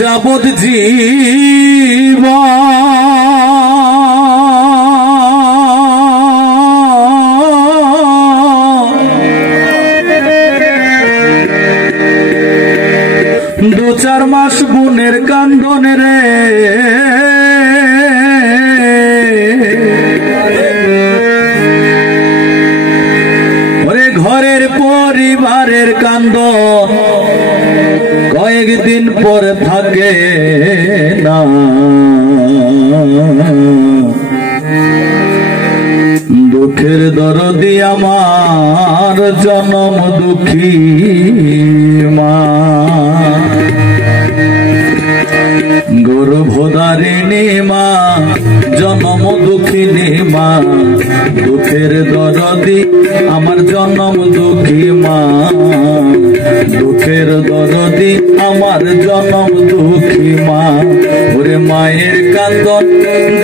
যাবৎ জীবন দু চার মাস বোনের কান্দনে রে ঘরের পরিবারের কান্দন কয়েকদিন পর থাকে না। দুঃখের দরদি আমার জনম দুঃখী মা, গর্ভধারিণী মা, জনম দুঃখিনী মা, দুঃখের দরদি আমার জনম দুঃখী মা, দুঃখের দরদি আমার জনম দুঃখী মা। ওরে মায়ের কান্দন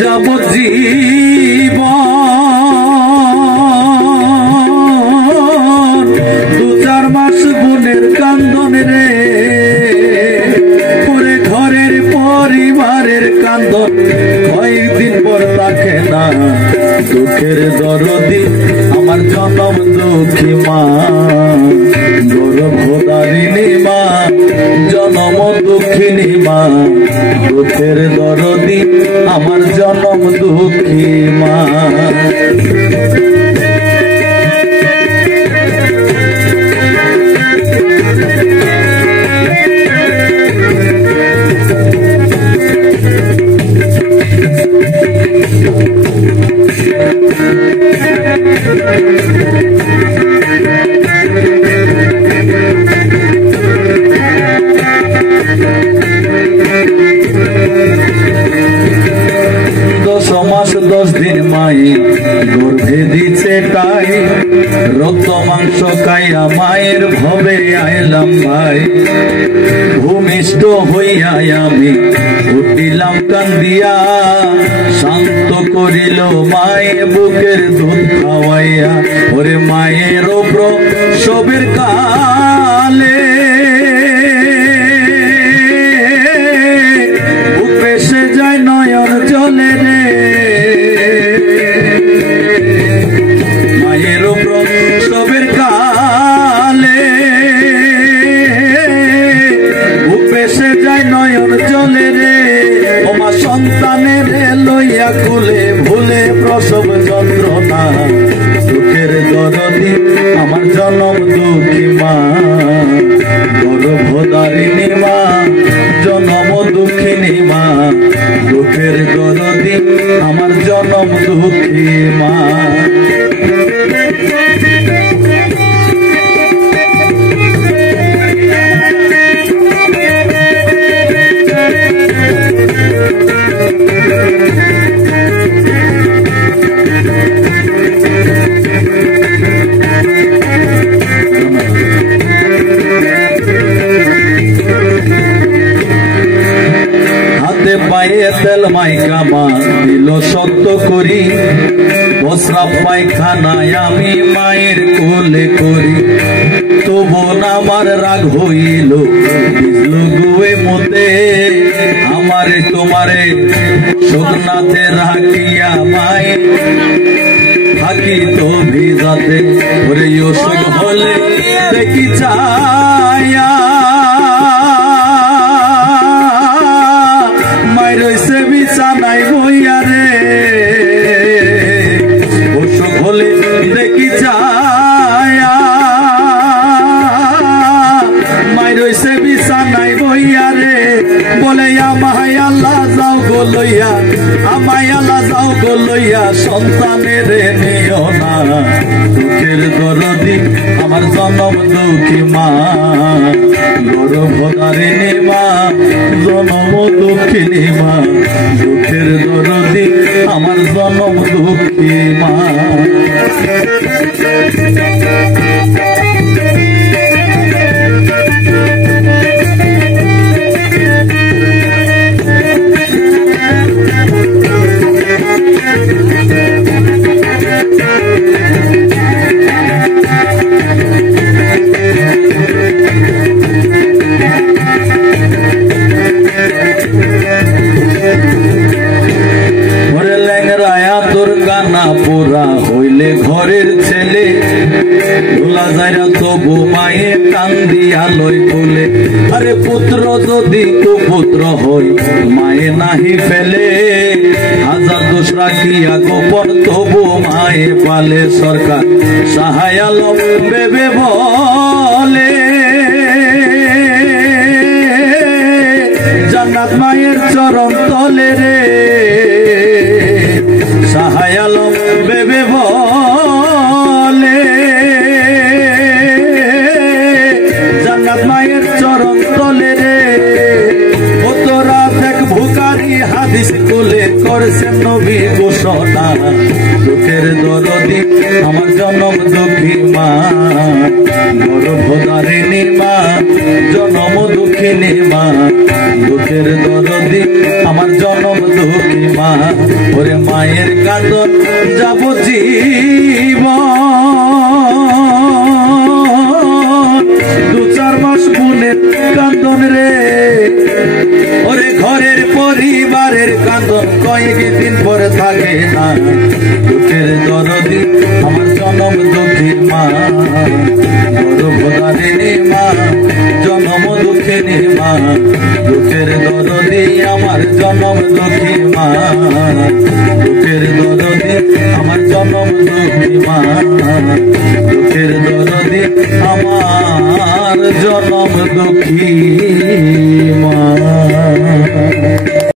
যাবৎ জীবন, দু চার মাস বোনের কান্দন রে, ওরে ঘরের পরিবারের কান্দন কয়েকদিন পর থাকে না। দুঃখের দরদি আমার জনম দুঃখী মা, গর্ভধারিণী মা, জনম দুঃখিনী মা, দুঃখের দরদি আমার জনম দুঃখী মা। মাস 10 দিন মাই গর্ভে দিছে তাই, রক্ত মাংস খাইয়া মায়ের ভবে আইলাম ভাই। ভূমিষ্ঠ হইয়া আমি উঠিলাম কান্দিয়া, শান্ত করিল মায়ে বুকের দুধ খাওয়াইয়া। ওরে মায়ের প্রসবের কালে উপেসে যায় নয়ন জলে রে, মায়ের প্রসবের কালে উপেসে যায় নয়ন জলে রে। ওমা সন্তানের লইয়া কুলে ভুলে প্রসব যন্ত্রণা, দুঃখের দরদি আমার জনম দুঃখী মা, গর্ভধারিণী মা, জনম দুঃখিনী মা, দুঃখের দরদি আমার জনম দুঃখী মা। পায়ে তেল মাইকা মা দিল সত্য করি, প্রস্রাব পায়খানায় আমি মায়ের কোলে করি। তবু আমার রাগ হইল ভিজল গুয়ে মতে, আমারে তোমারে শুকনাতে রাখিয়া মায়ে থাকি তো ভিজাতে। ওরে অসুখ হলে দেখি চায়া রইছে বিছানায় বইয়া রে, অসুখ হলে দেখি যায়া মাই রইছে বিছানায় বইয়া রে। বলে আমায় আল্লাহ যাও গো লইয়া, আমায় আল্লাহ যাও গো লইয়া, সন্তানের নিও না। দুঃখের দরদি আমার জনম দুঃখী মা, গর্ভধারিণী মা, জনম দুঃখিনী মা, দুঃখের দরদি আমার জনম দুঃখী মা। কান্দিয়া লই বলে আরে পুত্র যদি কুপুত্র হই মায়ে নাহি ফেলে হাজার দোষ রাখিয়া গোপন তবু মায়ে পালে সরকার সাহায় আলম বেবে বলে জান্নাত মায়ের চরণ তলে রে সাহায় আলম বেবে বলে জান্নাত মায়ের চরণ তলে রে ও তোরা দেখ ভুকারি হাদিস কোলে করছেন নবী ঘোষণা দুঃখের দরদি আমার জনম দুঃখী মা গর্ভধারিণী মা জনম দুঃখিনী মা দুঃখের দরদি আমার জনম দুঃখী মা ওরে মায়ের কাঁদন যাব জীবন দু চার মাস বোনের কাঁদন রে ওরে ঘরের পরিবারের কাঁদন কয়েকদিন পরে থাকে না দুঃখের দরদি আমার জনম দুঃখী মা গর্ভধারিণী মা জনম দুঃখিনী মা দুঃখের দরদি আমার জনম দুঃখী মা দুঃখের দরদি আমার জনম দুঃখী মা দুঃখের দরদি আমার জনম দুঃখী